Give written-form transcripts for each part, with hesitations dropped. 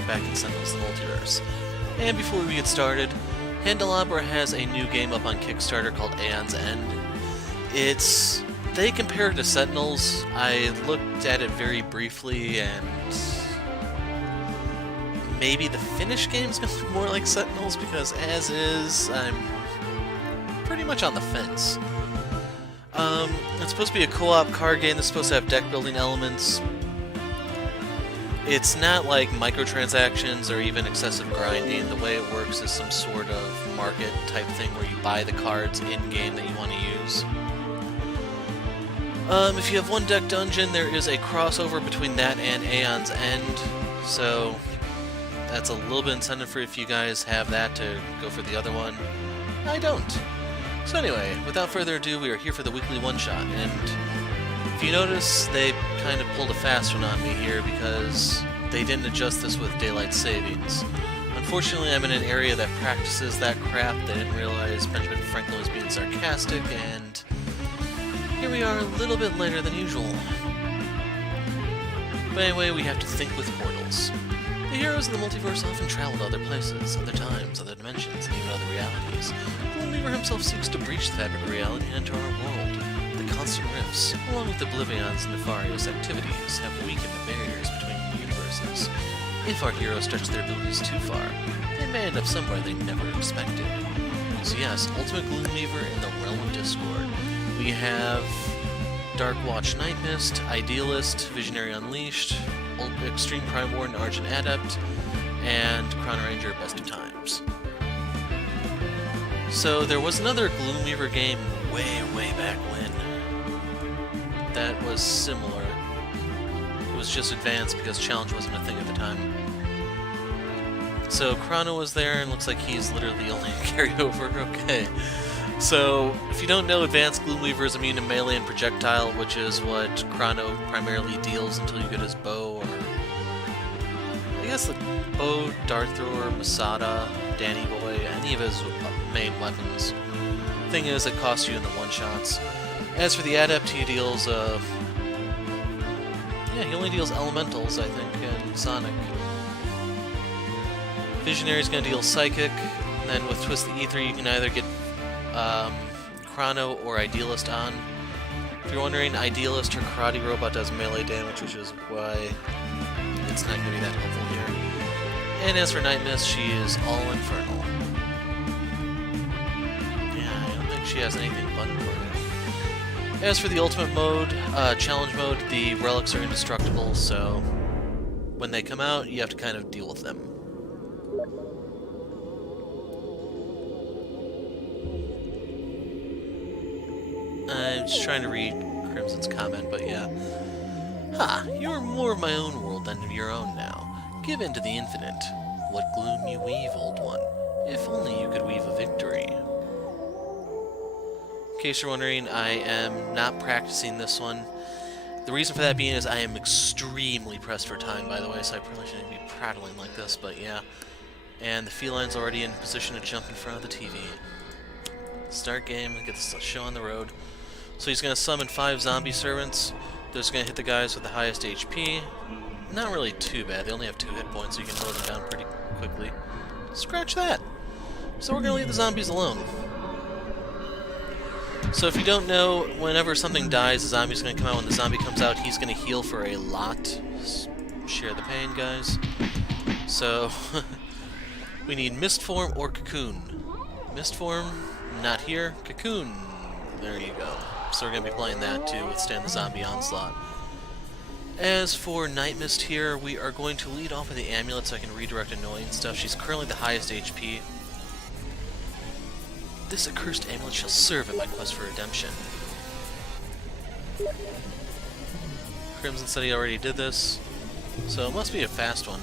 are back in Sentinels the Multiverse. And before we get started, Candelabra has a new game up on Kickstarter called Aeon's End. They compare it to Sentinels. I looked at it very briefly, and maybe the finished game is going to look more like Sentinels, because as is, I'm pretty much on the fence. It's supposed to be a co-op card game that's supposed to have deck building elements. It's not like microtransactions or even excessive grinding. The way it works is some sort of market type thing where you buy the cards in-game that you want to use. If you have one deck dungeon, there is a crossover between that and Aeon's End, so that's a little bit incentive for if you guys have that to go for the other one. I don't. So anyway, without further ado, we are here for the weekly one-shot, and if you notice, they kind of pulled a fast one on me here because they didn't adjust this with daylight savings. Unfortunately, I'm in an area that practices that crap. They didn't realize Benjamin Franklin was being sarcastic, and here we are a little bit later than usual. But anyway, we have to think with mortals. The heroes of the multiverse often travel to other places, other times, other dimensions, and even other realities. Gloomweaver himself seeks to breach the fabric of reality and enter our world. The constant rifts, along with Oblivion's nefarious activities, have weakened the barriers between universes. If our heroes stretch their abilities too far, they may end up somewhere they never expected. So yes, Ultimate Gloomweaver in the Realm of Discord. We have Darkwatch Nightmist, Idealist, Visionary Unleashed, Extreme Prime Warden Argent Adept, and Crown Ranger Best of Times. So there was another Gloomweaver game way back when that was similar. It was just advanced because challenge wasn't a thing at the time. So Chrono was there, and looks like he's literally only a carryover. Okay. So, if you don't know, Advanced Gloomweaver is immune to melee and projectile, which is what Chrono primarily deals until you get his bow, or I guess the bow, dart thrower, Masada, Danny Boy, any of his main weapons. Thing is, it costs you in the one-shots. As for the Adept, he deals, he only deals Elementals, I think, and Sonic. Visionary's gonna deal Psychic, and then with Twist the Ether, you can either get Chrono or Idealist on. If you're wondering, Idealist, her karate robot does melee damage, which is why it's not going to be that helpful here. And as for Nightmist, she is all infernal. Yeah, I don't think she has anything fun for her. As for the ultimate mode, challenge mode, the relics are indestructible, so when they come out, you have to kind of deal with them. I'm just trying to read Crimson's comment, but yeah. Ha! You are more of my own world than of your own now. Give in to the infinite. What gloom you weave, old one. If only you could weave a victory. In case you're wondering, I am not practicing this one. The reason for that being is I am extremely pressed for time, by the way, so I probably shouldn't be prattling like this, but yeah. And the feline's already in position to jump in front of the TV. Start game and get the show on the road. So he's going to summon 5 zombie servants. They're just going to hit the guys with the highest HP. Not really too bad. They only have 2 hit points, so you can mow them down pretty quickly. Scratch that! So we're going to leave the zombies alone. So if you don't know, whenever something dies, the zombie's going to come out. When the zombie comes out, he's going to heal for a lot. Share the pain, guys. So, we need Mist Form or Cocoon. Mist Form, not here. Cocoon, there you go. So we're going to be playing that to withstand the zombie onslaught. As for Nightmist here, we are going to lead off with the amulet so I can redirect annoying stuff. She's currently the highest HP. This accursed amulet shall serve in my quest for redemption. Crimson said he already did this, so it must be a fast one.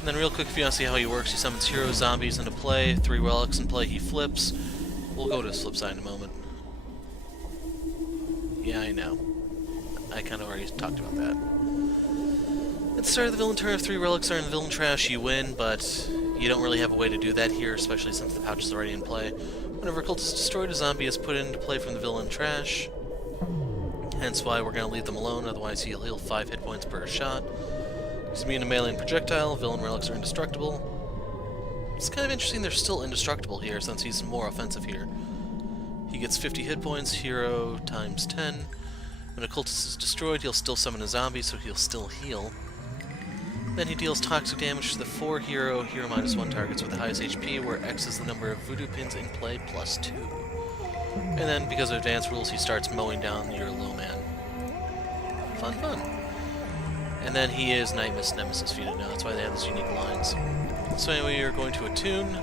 And then real quick, if you want to see how he works, he summons hero zombies into play, 3 relics in play, he flips. We'll go to his flip side in a moment. Yeah, I know. I kind of already talked about that. At the start of the villain turn, if 3 relics are in the villain trash, you win, but you don't really have a way to do that here, especially since the pouch is already in play. Whenever a cult is destroyed, a zombie is put into play from the villain trash. Hence why we're going to leave them alone, otherwise he'll heal 5 hit points per shot. He's immune to melee and projectile. Villain relics are indestructible. It's kind of interesting they're still indestructible here, since he's more offensive here. He gets 50 hit points, hero times 10. When a cultist is destroyed, he'll still summon a zombie, so he'll still heal. Then he deals toxic damage to the 4 hero -1 targets with the highest HP, where X is the number of voodoo pins in play plus 2. And then, because of advanced rules, he starts mowing down your low man. Fun, fun. And then he is Nightmist Nemesis, if you didn't know. That's why they have these unique lines. So anyway, you're going to attune.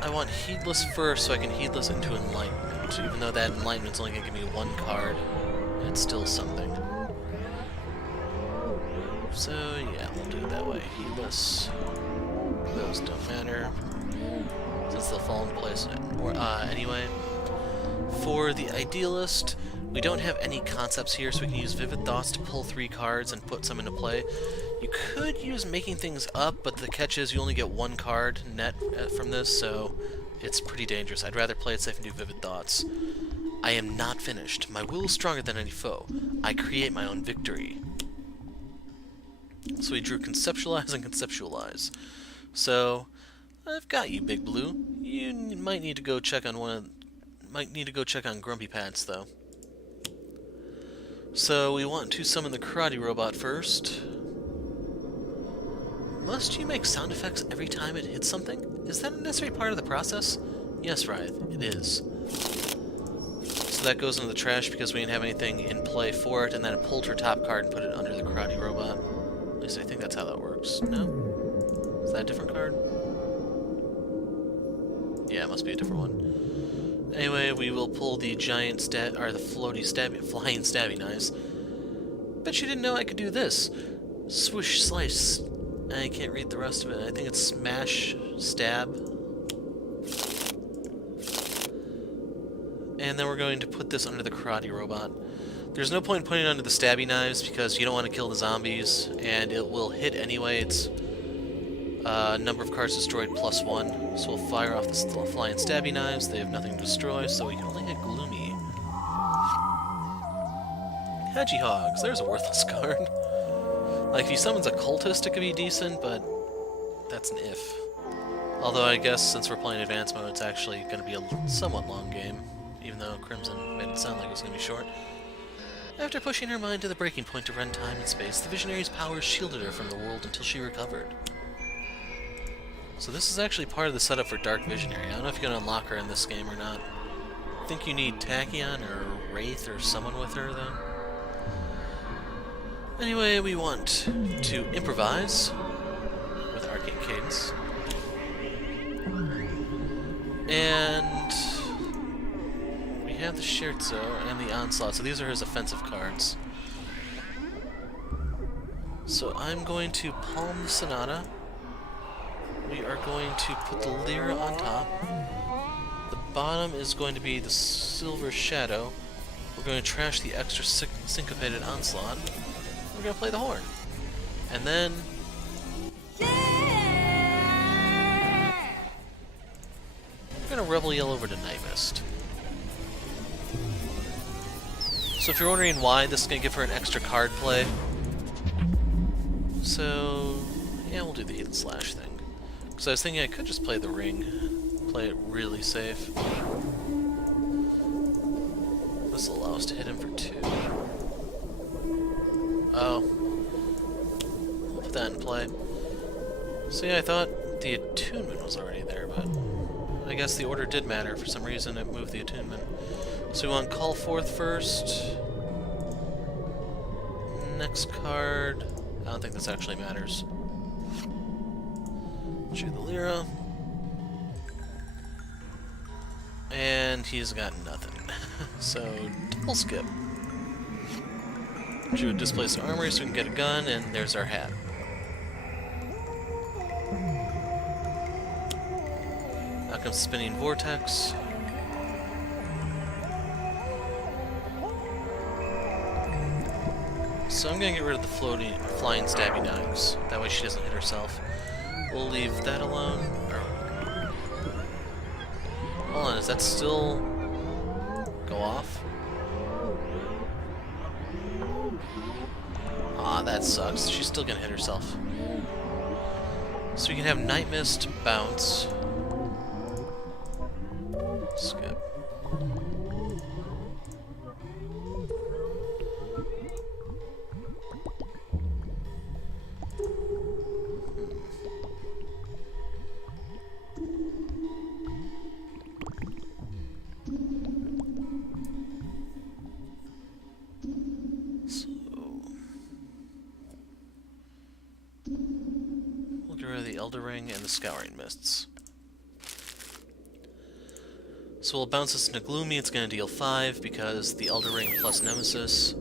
I want Heedless first, so I can Heedless into Enlightenment. Even though that Enlightenment's only going to give me 1 card, it's still something. So yeah, we'll do it that way. Heedless. Those don't matter, since they'll fall into place anyway. For the Idealist, we don't have any concepts here, so we can use Vivid Thoughts to pull 3 cards and put some into play. You could use Making Things Up, but the catch is you only get 1 card net from this, so it's pretty dangerous. I'd rather play it safe and do Vivid Thoughts. I am not finished. My will is stronger than any foe. I create my own victory. So we drew Conceptualize and Conceptualize. So I've got you, Big Blue. You might need to go check on Grumpy Pants, though. So we want to summon the Karate Robot first. Must you make sound effects every time it hits something? Is that a necessary part of the process? Yes, Ryth, it is. So that goes into the trash because we didn't have anything in play for it, and then it pulled her top card and put it under the Karate Robot. At least I think that's how that works. No? Is that a different card? Yeah, it must be a different one. Anyway, we will pull the giant flying Stabby Knives. Bet you didn't know I could do this. Swoosh, slice. I can't read the rest of it. I think it's smash, stab. And then we're going to put this under the Karate Robot. There's no point in putting it under the Stabby Knives because you don't want to kill the zombies, and it will hit anyway. It's number of cards destroyed +1. So we'll fire off the flying Stabby Knives. They have nothing to destroy, so we can only hit Gloomy. Hedgehogs. There's a worthless card. Like, if he summons a cultist, it could be decent, but that's an if. Although I guess since we're playing advanced mode, it's actually going to be a somewhat long game, even though Crimson made it sound like it was going to be short. After pushing her mind to the breaking point to rend time and space, the Visionary's powers shielded her from the world until she recovered. So this is actually part of the setup for Dark Visionary. I don't know if you can unlock her in this game or not. I think you need Tachyon or Wraith or someone with her, though. Anyway, we want to improvise with Arcane Cadence. And we have the Scherzo and the Onslaught, so these are his offensive cards. So I'm going to palm the Sonata. We are going to put the Lyra on top. The bottom is going to be the Silver Shadow. We're going to trash the extra syncopated Onslaught. We're going to play the horn. And then... we're going to Rebel Yell over to Nightmist. So if you're wondering why, this is going to give her an extra card play. So, yeah, we'll do the Heat Slash thing. Because I was thinking I could just play the Ring. Play it really safe. This will allow us to hit him for 2. Oh. We'll put that in play. So yeah, I thought the attunement was already there, but I guess the order did matter. For some reason it moved the attunement. So we want Call Forth first. Next card. I don't think this actually matters. Shoot the Lyra. And he's got nothing. So, double skip. She would displace the armory so we can get a gun, and there's our hat. Now comes Spinning Vortex. So I'm gonna get rid of the flying Stabby Knives. That way she doesn't hit herself. We'll leave that alone. Hold on, does that still go off? that sucks. She's still gonna hit herself. So we can have Nightmist bounce. Skip. The Elder Ring and the Scouring Mists. So we'll bounce this into Gloomy. It's going to deal 5 because the Elder Ring plus Nemesis.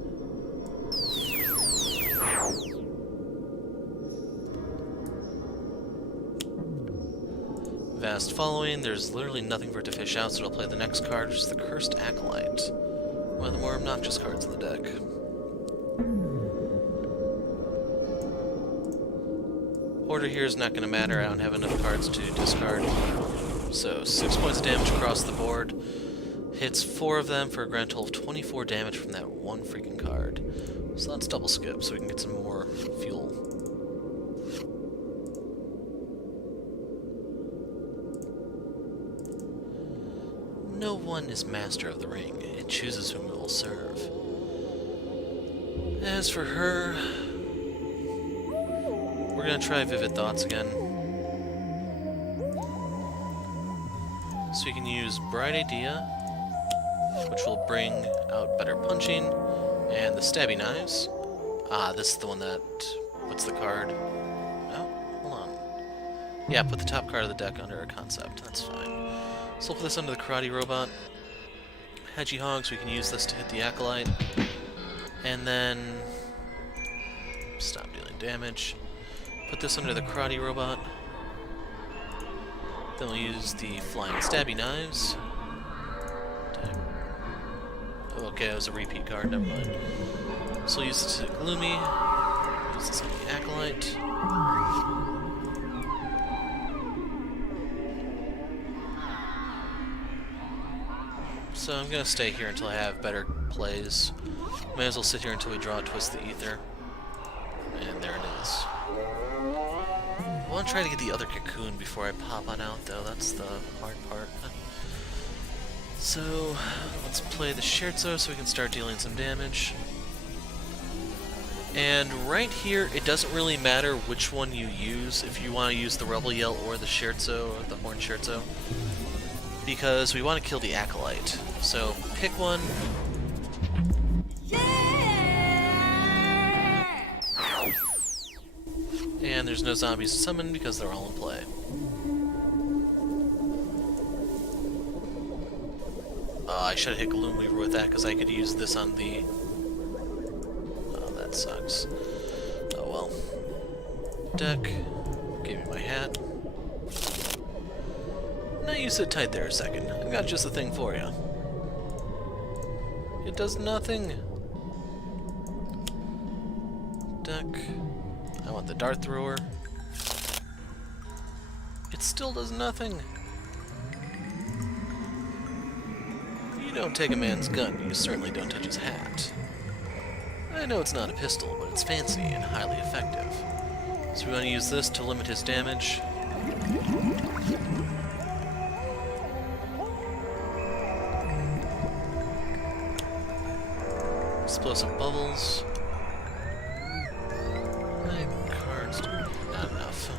Vast Following. There's literally nothing for it to fish out, so it'll play the next card, which is the Cursed Acolyte. One of the more obnoxious cards in the deck. Order here is not going to matter. I don't have enough cards to discard. So 6 points of damage across the board. Hits 4 of them for a grand total of 24 damage from that one freaking card. So let's double skip so we can get some more fuel. No one is master of the ring. It chooses whom it will serve. As for her, we're going to try Vivid Thoughts again. So we can use Bright Idea, which will bring out better punching, and the Stabby Knives. Ah, this is the one that puts the card... Oh, hold on. Yeah, put the top card of the deck under a concept. That's fine. So we'll put this under the Karate Robot. Hedgehogs, we can use this to hit the Acolyte. And then... stop dealing damage. Put this under the Karate Robot. Then we'll use the Flying Stabby Knives. Oh, okay, that was a repeat card, never mind. So we'll use this to Gloomy. Use this on the Acolyte. So I'm going to stay here until I have better plays. May as well sit here until we draw Twist the Ether. And there it is. I want to try to get the other Cocoon before I pop on out, though. That's the hard part. So, let's play the Scherzo so we can start dealing some damage. And right here, it doesn't really matter which one you use, if you want to use the Rebel Yell or the Scherzo, or the Horn Scherzo, because we want to kill the Acolyte. So, pick one. And there's no zombies to summon because they're all in play. I should have hit Gloomweaver with that because I could use this on the... Oh, that sucks. Oh well. Deck. Give me my hat. Now you sit tight there a second. I've got just the thing for you. It does nothing. Deck. I want the Dart Thrower. It still does nothing. You don't take a man's gun, you certainly don't touch his hat. I know it's not a pistol, but it's fancy and highly effective. So we want to use this to limit his damage. Explosive Bubbles. My cards not enough.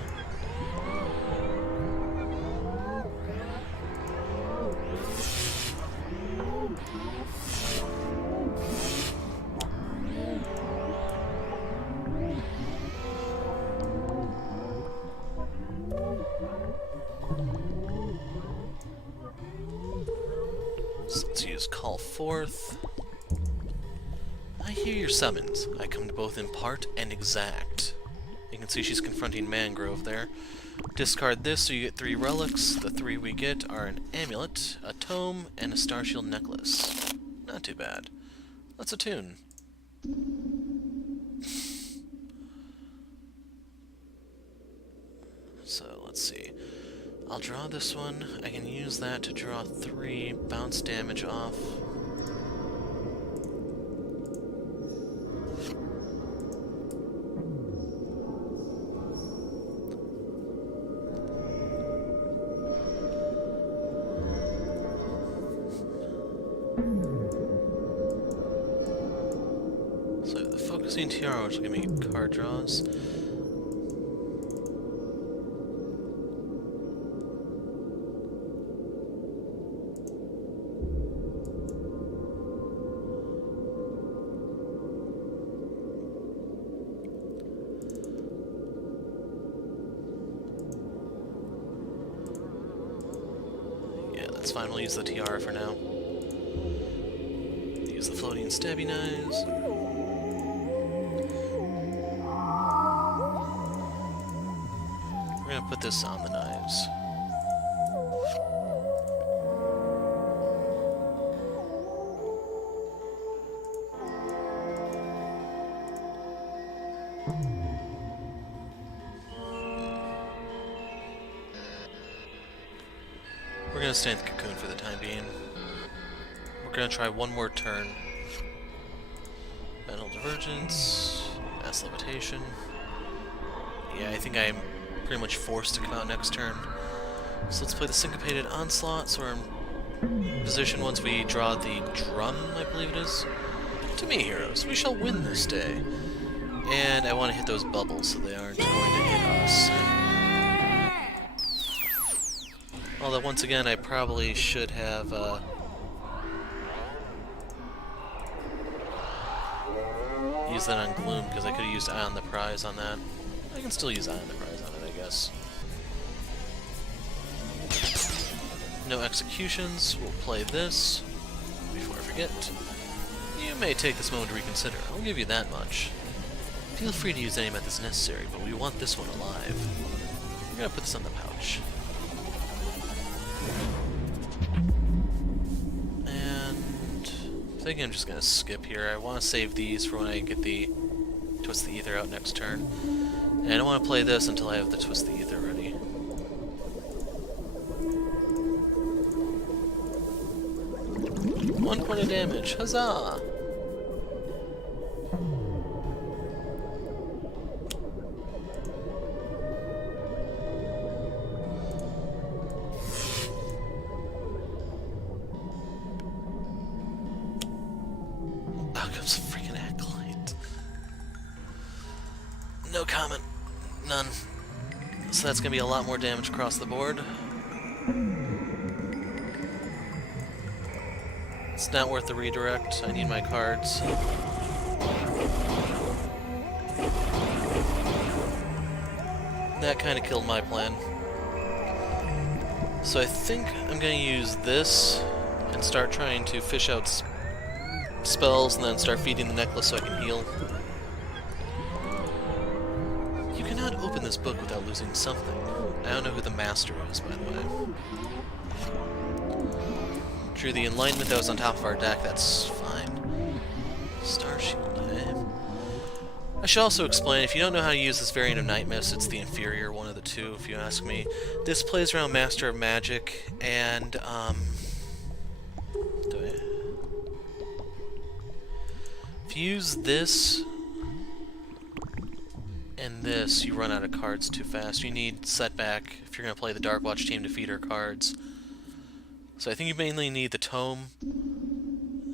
So let's use Call Forth. I hear your summons. I come to both impart and exact. You can see she's confronting Mangrove there. Discard this so you get 3 relics. The 3 we get are an amulet, a tome, and a Starshield necklace. Not too bad. Let's attune. So, let's see. I'll draw this one. I can use that to draw 3 bounce damage off. Focusing Tiara, which will give me card draws. That's fine, we'll use the tiara for now. Use the floating Stabby Knives. We're gonna put this on the knives. We're gonna stay in the cocoon for the time being. We're gonna try one more turn. Mental Divergence, Mass Levitation. Yeah, I think I'm pretty much forced to come out next turn. So let's play the Syncopated Onslaught, so we're in position once we draw the drum, I believe it is. To me, heroes, we shall win this day. And I want to hit those bubbles so they aren't going to hit us. Although, once again, I probably should have, used that on Gloom, because I could have used Eye on the Prize on that. I can still use Eye on the Prize on it, I guess. No executions. We'll play this. Before I forget, you may take this moment to reconsider. I'll give you that much. Feel free to use any methods necessary, but we want this one alive. I'm gonna put this on the pouch. And I think I'm just gonna skip here. I want to save these for when I get the Twist the Ether out next turn. And I don't want to play this until I have the Twist the Ether ready. One point of damage, huzzah! Out comes a freaking Acolyte. No comment. None. So that's gonna be a lot more damage across the board. It's not worth the redirect. I need my cards. That kind of killed my plan. So I think I'm going to use this and start trying to fish out spells and then start feeding the necklace so I can heal. You cannot open this book without losing something. I don't know who the master is, by the way. Drew the Enlightenment that was on top of our deck, that's fine. Star Shield, eh? I should also explain, if you don't know how to use this variant of Nightmist, it's the inferior one of the two, if you ask me. This plays around Master of Magic, and, if you use this and this, you run out of cards too fast. You need Setback if you're going to play the Dark Watch team to feed her cards. So I think you mainly need the Tome.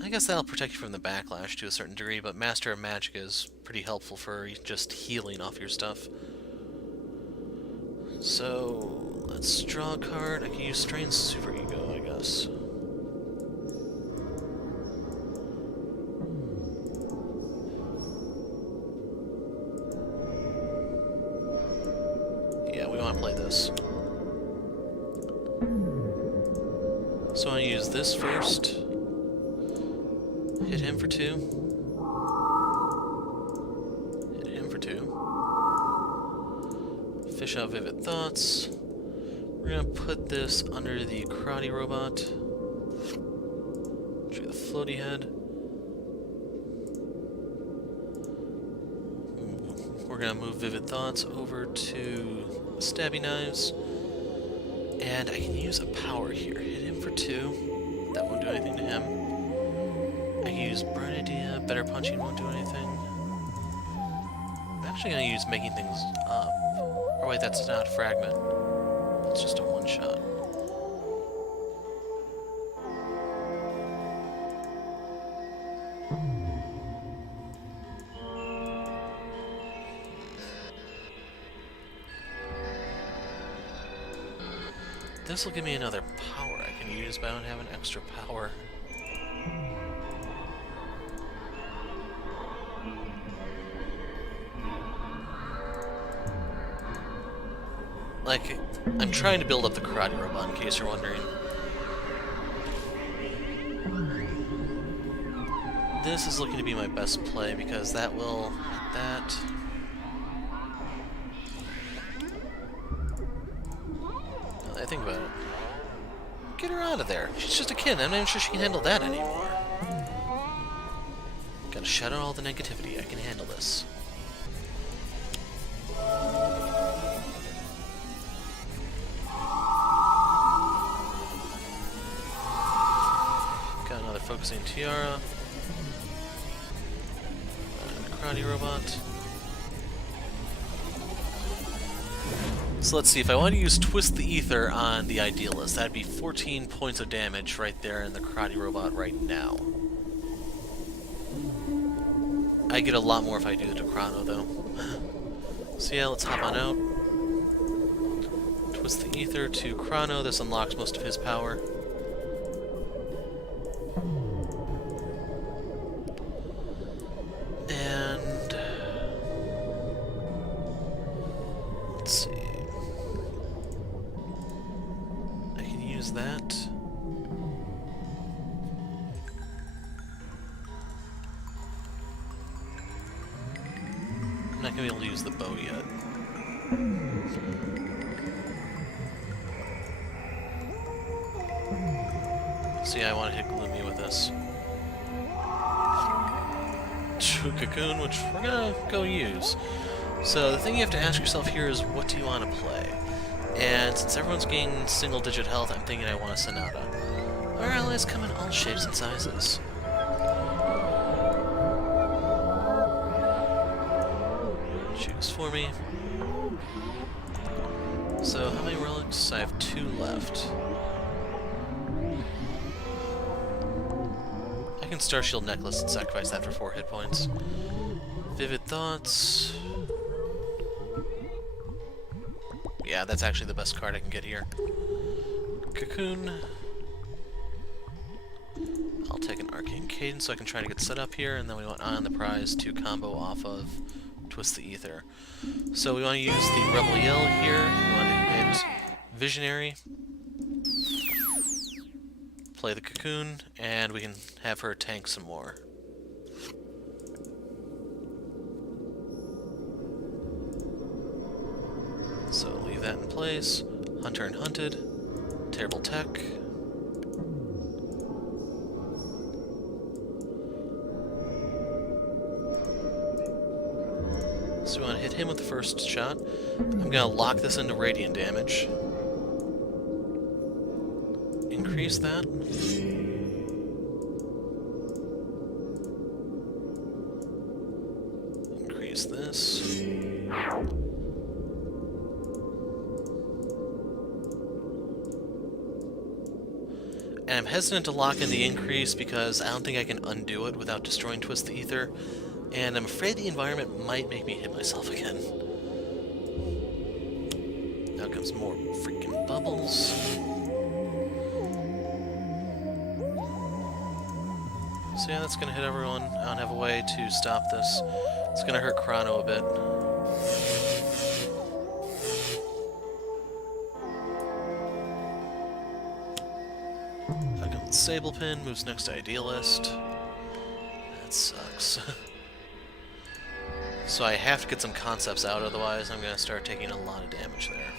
I guess that'll protect you from the backlash to a certain degree, but Master of Magic is pretty helpful for just healing off your stuff. So, let's draw a card. I can use Strain Super Ego, I guess. Yeah, we want to play this. So I use this first. Hit him for 2. Hit him for 2. Fish out Vivid Thoughts. We're gonna put this under the Karate Robot. Tree the Floaty Head. We're gonna move Vivid Thoughts over to Stabby Knives. And I can use a power here. Hit him for 2. That won't do anything to him. I can use Burn Idea. Better Punching won't do anything. I'm actually going to use Making Things Up. Or wait, that's not Fragment. It's just a one-shot. This will give me another power I can use, but I don't have an extra power. Like, I'm trying to build up the karate robot, in case you're wondering. This is looking to be my best play, because that will hit that. Now that I think about it. Get her out of there. She's just a kid. I'm not even sure she can handle that anymore. Gotta shut out all the negativity. I can handle this. Focusing tiara. Karate robot. So let's see, if I want to use Twist the Ether on the Idealist, that'd be 14 points of damage right there in the karate robot right now. I get a lot more if I do the Chrono though. So yeah, let's hop on out. Twist the Ether to Chrono, this unlocks most of his power. That. I'm not gonna be able to use the bow yet. So yeah, I want to hit Gloomy with this. Cocoon, which we're gonna go use. So the thing you have to ask yourself here is, what do you want to play? And since everyone's getting single-digit health, I'm thinking I want a Sonata. Our allies come in all shapes and sizes. Choose for me. So, how many relics? I have 2 left. I can Star Shield Necklace and sacrifice that for 4 hit points. Vivid Thoughts. Yeah, that's actually the best card I can get here. Cocoon. I'll take an Arcane Cadence so I can try to get set up here, and then we want Eye on the Prize to combo off of Twist the Ether. So we want to use the Rebel Yell here. We want to hit Visionary, play the Cocoon, and we can have her tank some more. So leave that in place. Hunter and Hunted. Terrible Tech. So we want to hit him with the first shot. I'm going to lock this into radiant damage. Increase that. Increase this. And I'm hesitant to lock in the increase because I don't think I can undo it without destroying Twist the Ether. And I'm afraid the environment might make me hit myself again. Now comes more freaking bubbles. So yeah, that's gonna hit everyone. I don't have a way to stop this. It's gonna hurt Chrono a bit. Sable Pin moves next to Idealist. That sucks. So I have to get some concepts out, otherwise I'm going to start taking a lot of damage there.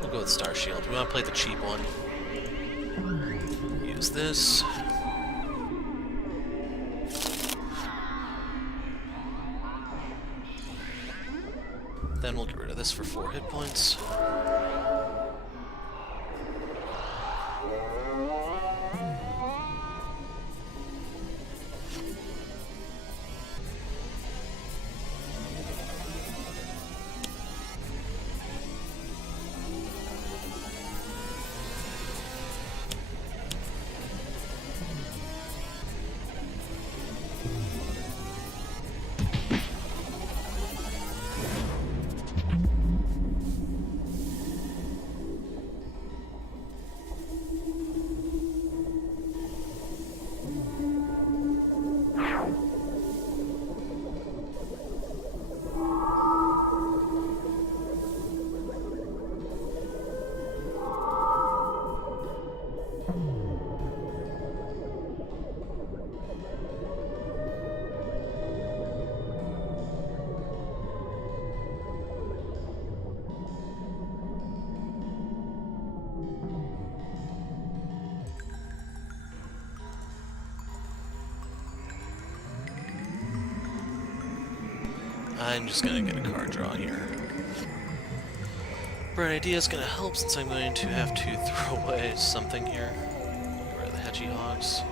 We'll go with Star Shield. We want to play the cheap one. Use this. Then we'll get rid of this for 4 hit points. I'm just gonna get a card draw here. Bright idea is gonna help since I'm going to have to throw away something here. Where are the hedgehogs?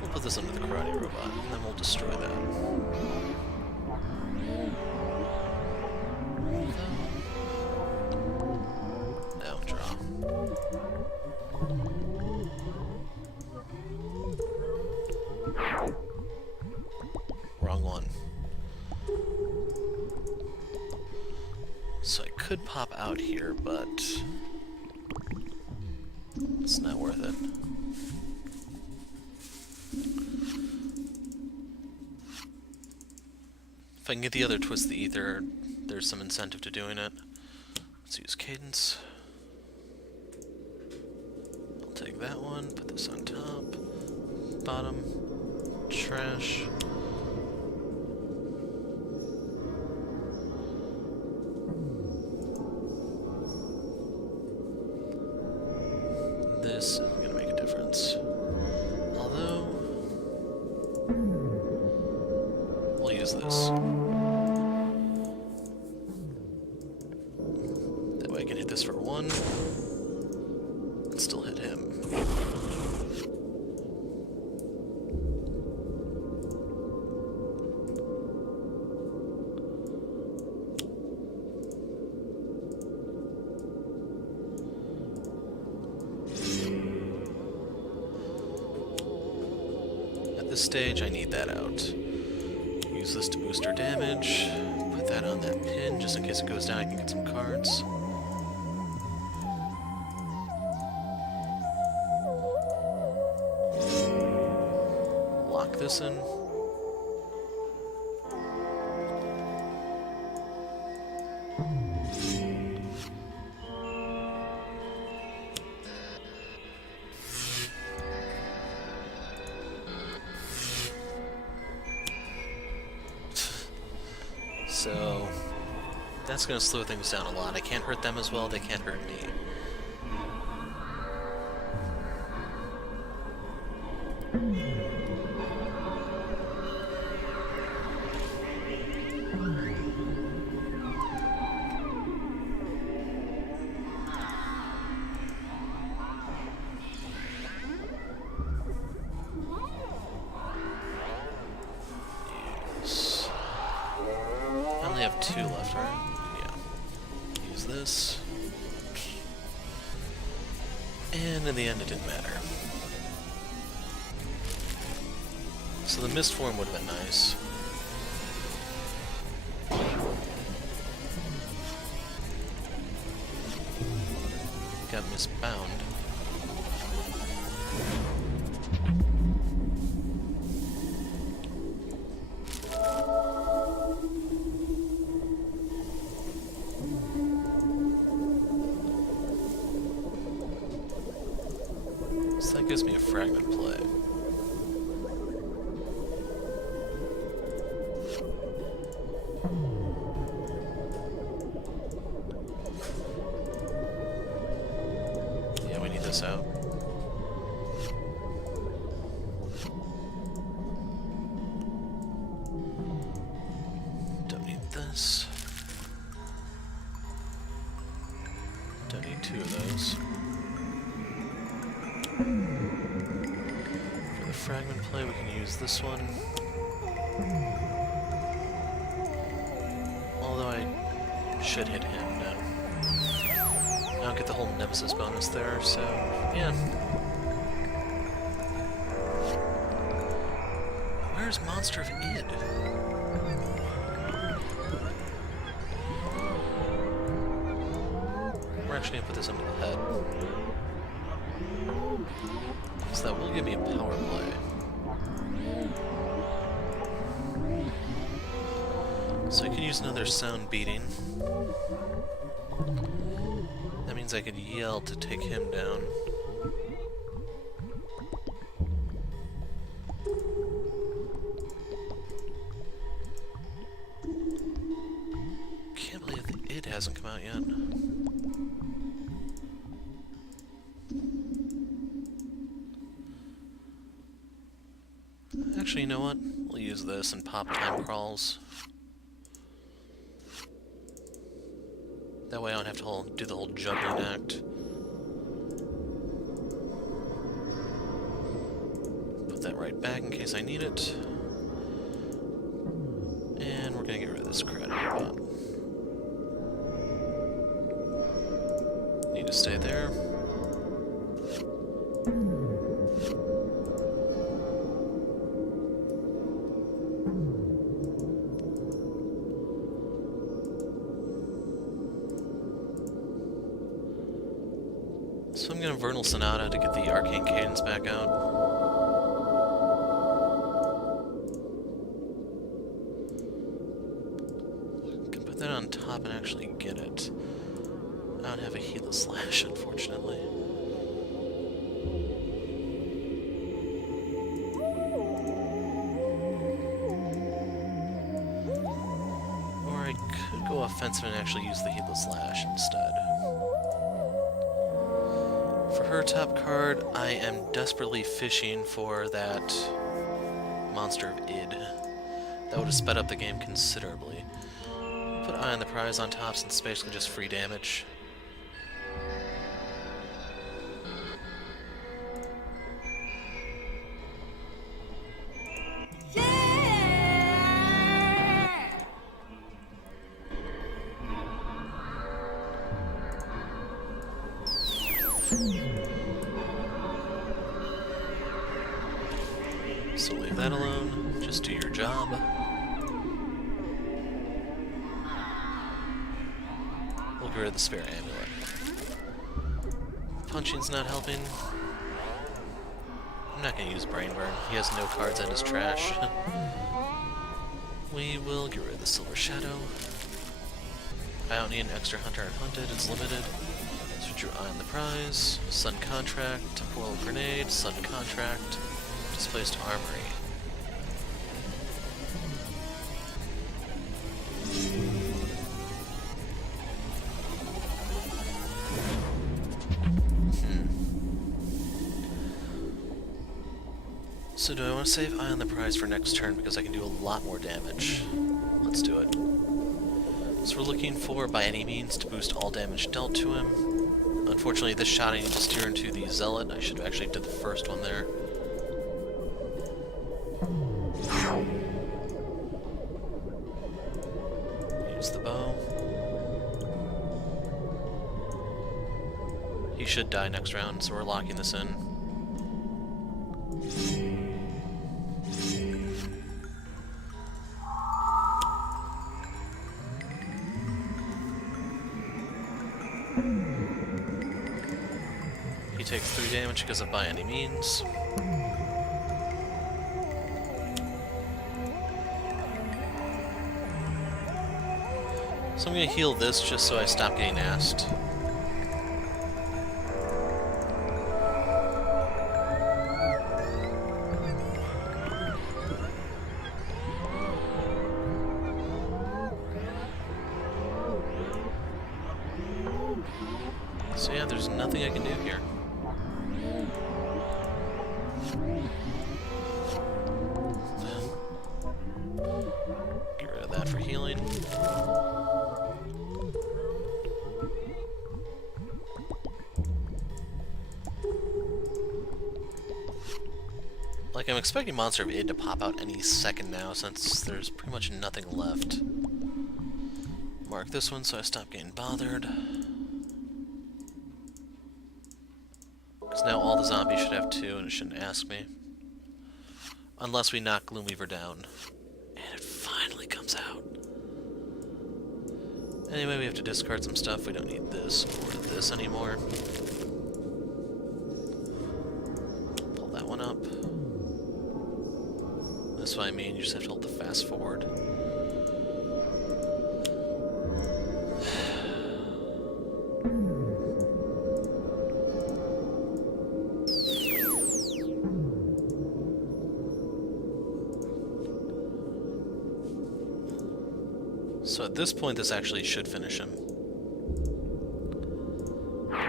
We'll put this under the karate robot, and then we'll destroy that. No, draw. Wrong one. So I could pop out here, but it's not worth it. If I can get the other Twist the Ether, there's some incentive to doing it. Let's use Cadence. I'll take that one, put this on top, bottom, trash. This isn't going to make a difference. Although, we'll use this. That way I can hit this for one, and still hit him. This stage, I need that out. Use this to boost our damage. Put that on that pin, just in case it goes down, I can get some cards. Lock this in. So, that's going to slow things down a lot. I can't hurt them as well, they can't hurt me. I have two left, right? Yeah. Use this. And in the end, it didn't matter. So the Mist Form would have been nice. Got misbound. So that gives me a fragment play. Yeah, we need this out. Don't need this. Don't need two of those. For the fragment play, we can use this one. Although I should hit him now. I don't get the whole Nemesis bonus there, so yeah. Where's Monster of Id? We're actually gonna put this under the head. So that will give me a power play. So I can use another sound beating. That means I could yell to take him down. hasn't come out yet. Actually, you know what? We'll use this and pop time crawls. That way I don't have to do the whole juggling act. Put that right back in case I need it. And we're gonna get rid of this credit bot. Need to stay there. So I'm gonna Vernal Sonata to get the Arcane Cadence back out. Can put that on top and actually get it. I don't have a Heedless Slash, unfortunately. Or I could go offensive and actually use the Heedless Slash instead. For her top card, I am desperately fishing for that Monster of Id. That would have sped up the game considerably. Put Eye on the Prize on top since it's basically just free damage. So leave that alone, just do your job. We'll get rid of the Spare Amulet. Punching's not helping. I'm not going to use Brain Burn, he has no cards in his trash. We will get rid of the Silver Shadow. I don't need an extra Hunter and Hunted, it's limited. So drew Eye on the Prize, Sun Contract, Temporal Grenade, Sun Contract, Displaced Armory. So do I want to save Eye on the Prize for next turn because I can do a lot more damage? Let's do it. So we're looking for, by any means, to boost all damage dealt to him. Unfortunately, this shot I need to steer into the Zealot. I should have actually did the first one there. Use the bow. He should die next round, so we're locking this in. He takes 3 damage because of By Any Means. So I'm going to heal this just so I stop getting asked. So yeah, there's nothing I can do here. Get rid of that for healing. Like, I'm expecting Monster of Id to pop out any second now, since there's pretty much nothing left. Mark this one so I stop getting bothered. Because now all the zombies should have 2, and it shouldn't ask me. Unless we knock Gloomweaver down. And it finally comes out. Anyway, we have to discard some stuff. We don't need this or this anymore. Pull that one up. That's what I mean, you just have to hold the fast forward. So at this point, this actually should finish him.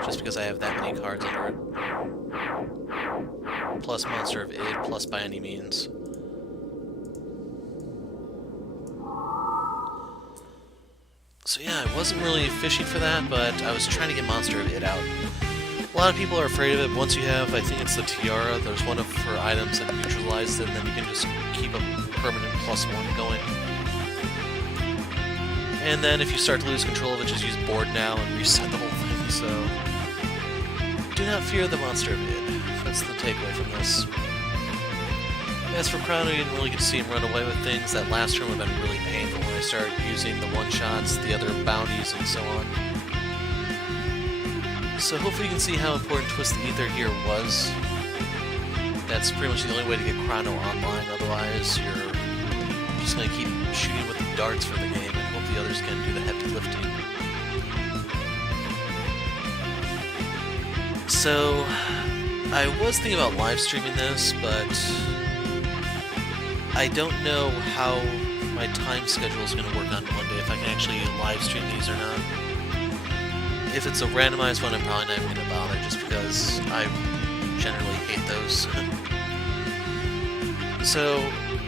just because I have that many cards under it. Plus Monster of Id, plus By Any Means. So yeah, I wasn't really fishing for that, but I was trying to get Monster of Id out. A lot of people are afraid of it. Once you have, I think it's the Tiara, there's one for items that neutralize it, and then you can just keep a permanent +1 going. And then if you start to lose control of it, just use Board Now and reset the whole thing, so... do not fear the Monster of Id. That's the takeaway from this. As for Crown, I didn't really get to see him run away with things. That last turn would have been really painful when I started using the one-shots, the other bounties, and so on. So hopefully you can see how important Twist the Ether here was. That's pretty much the only way to get Chrono online, otherwise you're just going to keep shooting with the darts for the game and hope the others can do the heavy lifting. So, I was thinking about live streaming this, but I don't know how my time schedule is going to work on Monday, if I can actually live stream these or not. If it's a randomized one, I'm probably not even going to bother, just because I generally hate those. So,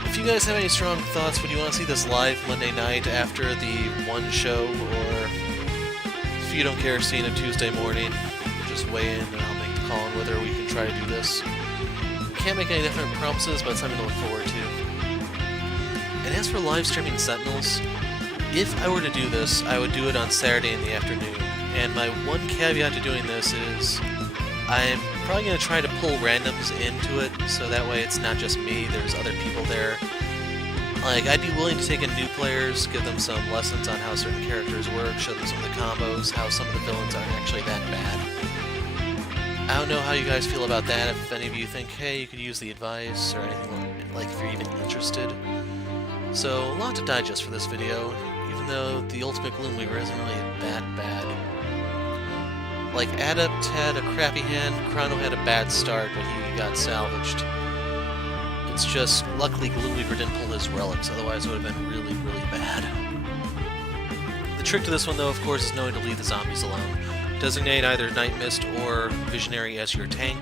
if you guys have any strong thoughts, would you want to see this live Monday night after the one show, or if you don't care seeing it Tuesday morning, just weigh in and I'll make the call on whether we can try to do this. Can't make any definite promises, but it's something to look forward to. And as for live streaming Sentinels, if I were to do this, I would do it on Saturday in the afternoon. And my one caveat to doing this is I'm probably going to try to pull randoms into it, so that way it's not just me, there's other people there. Like, I'd be willing to take in new players, give them some lessons on how certain characters work, show them some of the combos, how some of the villains aren't actually that bad. I don't know how you guys feel about that, if any of you think, hey, you could use the advice, or anything like if you're even interested. So, a lot to digest for this video, even though the ultimate Gloomweaver isn't really that bad. Like, Adept had a crappy hand, Chrono had a bad start, but he got salvaged. It's just, luckily Gloomweaver didn't pull his relics, otherwise it would have been really, really bad. The trick to this one, though, of course, is knowing to leave the zombies alone. Designate either Nightmist or Visionary as your tank,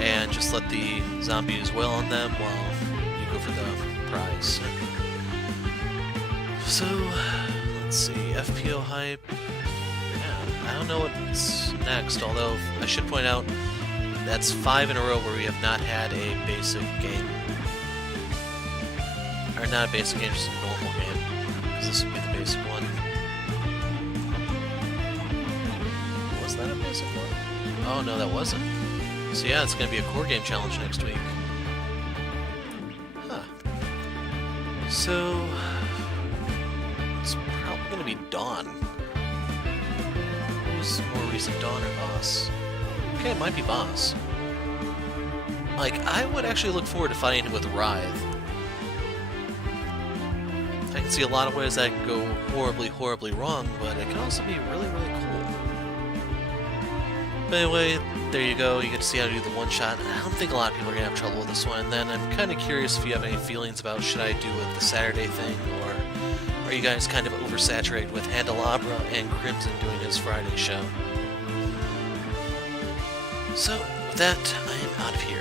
and just let the zombies wail on them while you go for the prize. So, let's see, FPO hype. I don't know what's next, although I should point out that's 5 in a row where we have not had a basic game. Or not a basic game, just a normal game, because this would be the basic one. Was that a basic one? Oh no, that wasn't. So yeah, it's going to be a core game challenge next week. Huh. So, it's probably going to be Dawn. More recent Dawn or Boss? Okay, it might be Boss. Like, I would actually look forward to fighting him with Writhe. I can see a lot of ways that can go horribly, horribly wrong, but it can also be really, really cool. But anyway, there you go, you get to see how to do the one-shot. I don't think a lot of people are going to have trouble with this one, and then I'm kind of curious if you have any feelings about should I do with the Saturday thing, or are you guys kind of oversaturated with Candelabra and Crimson doing his Friday show? So, with that, I am out of here.